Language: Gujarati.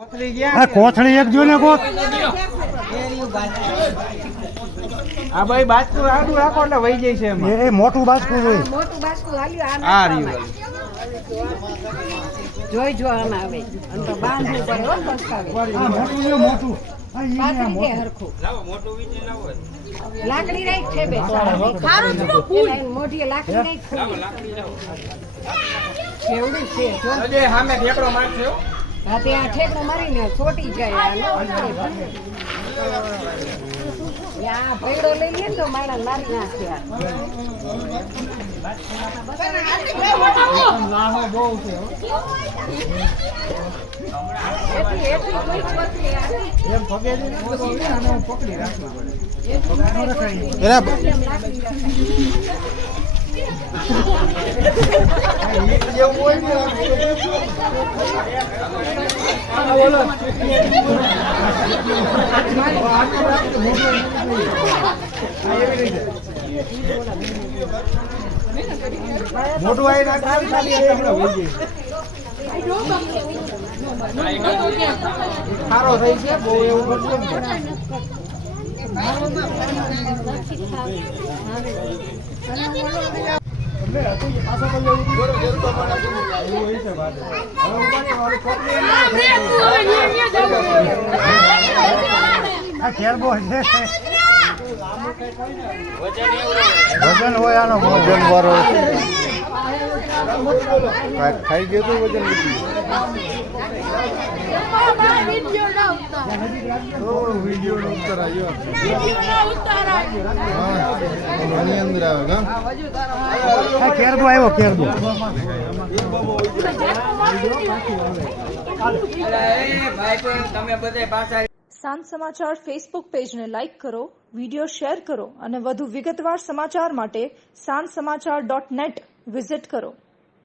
કોથળી એક જો ને કોક આ ભાઈ બાજકું આડું રાખો એટલે વહી જાય છે એમાં. એ મોટું બાજકું હોય. મોટું બાસ્કું હાલ્યું આ રહ્યું. જોઈ જોવામાં આવે અને તો બાંધવું પડે હો બસકાવે. આ મોટું ને મોટું. આ ઈ ને પાતળી કે મોટું. હરખું લાકડી રાખ છે બે ખારું થોડું ફૂલ મોટી લાકડી રાખ કેવડું છે જો અજય સામે ઠેકડો મારશે હો. હા ત્યાં ઠેકડો મારીને છોટી જાય આ ભેડો લઈ લે તો મારા મારી નાખે લાહો બહુ છે હો. એમ પગેલી ને બધું હોય ને, આને હું પકડી રાખવી પડે. એવું હોય ને બોલો મોટું આવી નાખી ખાલી હમણાં હોય જાય. સારો થઈ છે બહુ એવું નથી આ કેરબો છે. વજન હોય આનો વજન વાળો ખાઈ ગયો તો વજન વિડીયો નો ઉત્તર આવ્યો અંદર આવે કેરબો આવ્યો કેરબો. સાંજ સમાચાર ફેસબુક પેજને લાઇક કરો, વિડીયો શેર કરો અને વધુ વિગતવાર સમાચાર માટે sanssamachar.net વિઝિટ કરો.